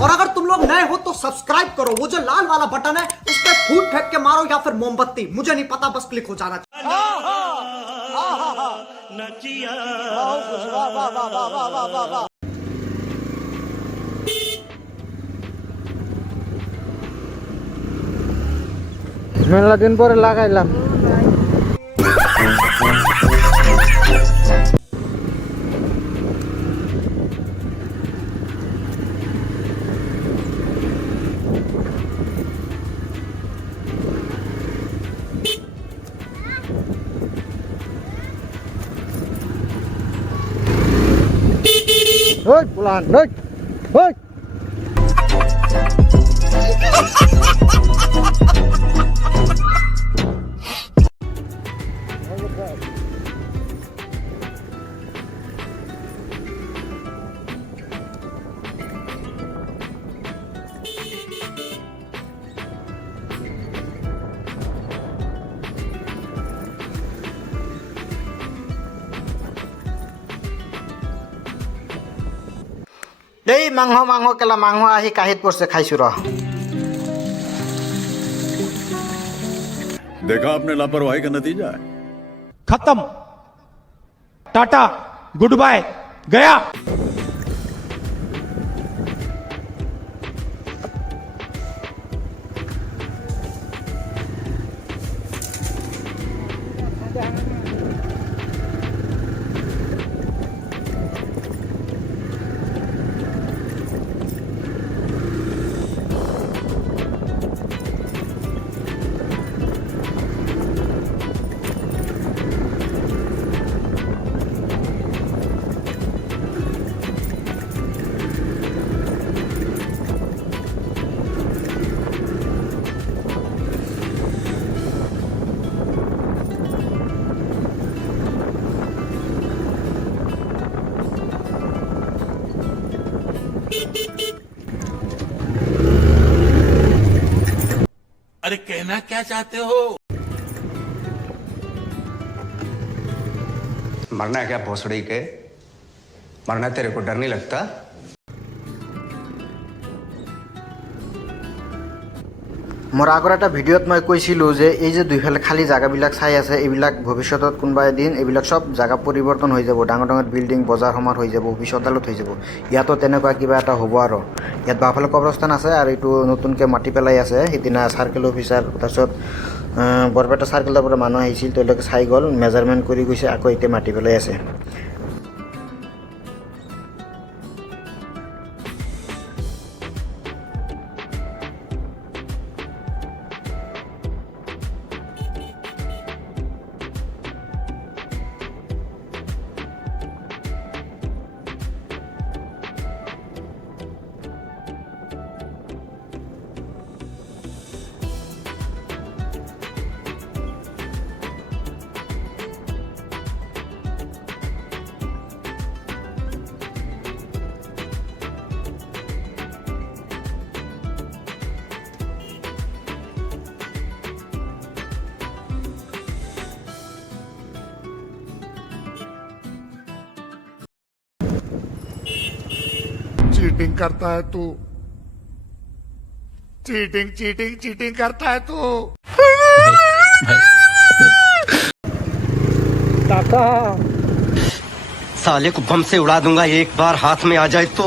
और अगर तुम लोग नए हो तो सब्सक्राइब करो, वो जो लाल वाला बटन है उस पर फूट फेंक के मारो या फिर मोमबत्ती, मुझे नहीं पता, बस क्लिक हो जाना चाहिए। মেলা দিন পরে লাগাইলাম। ওই পুলান ওই ওই এই মাংস কেলা মাংস আহি কাঁহীত পৰিছে খাইছো ৰ। देखा आपने लापरवाही का नतीजा है। खत्म, टाटा, गुड बाय, गया। अरे कहना क्या चाहते हो? मरना है क्या भोसड़ी के? मरना तेरे को डर नहीं लगता? মোৰ আগৰ এটা ভিডিঅ'ত মই কৈছিলোঁ যে এই যে দুইফালে খালী জাগাবিলাক চাই আছে, এইবিলাক ভৱিষ্যতত কোনোবা এদিন এইবিলাক চব জাগা পৰিৱৰ্তন হৈ যাব, ডাঙৰ ডাঙৰ বিল্ডিং বজাৰ সমাৰ হৈ যাব, অফিচ আদালত হৈ যাব। ইয়াতো তেনেকুৱা কিবা এটা হ'ব আৰু। ইয়াত বাওঁফালে কবৰস্থান আছে আৰু এইটো নতুনকৈ মাটি পেলাই আছে। সিদিনা চাৰ্কেল অফিচাৰ, তাৰপিছত বৰপেটা চাৰ্কেলৰ পৰা মানুহ আহিছিল, তেওঁলোকে চাই গ'ল, মেজাৰমেণ্ট কৰি গৈছে, আকৌ এতিয়া মাটি পেলাই আছে। चीटिंग करता है तू, चीटिंग चीटिंग चीटिंग करता है तू। টাটা। साले को बम से उड़ा दूंगा एक बार हाथ में आ जाए तो।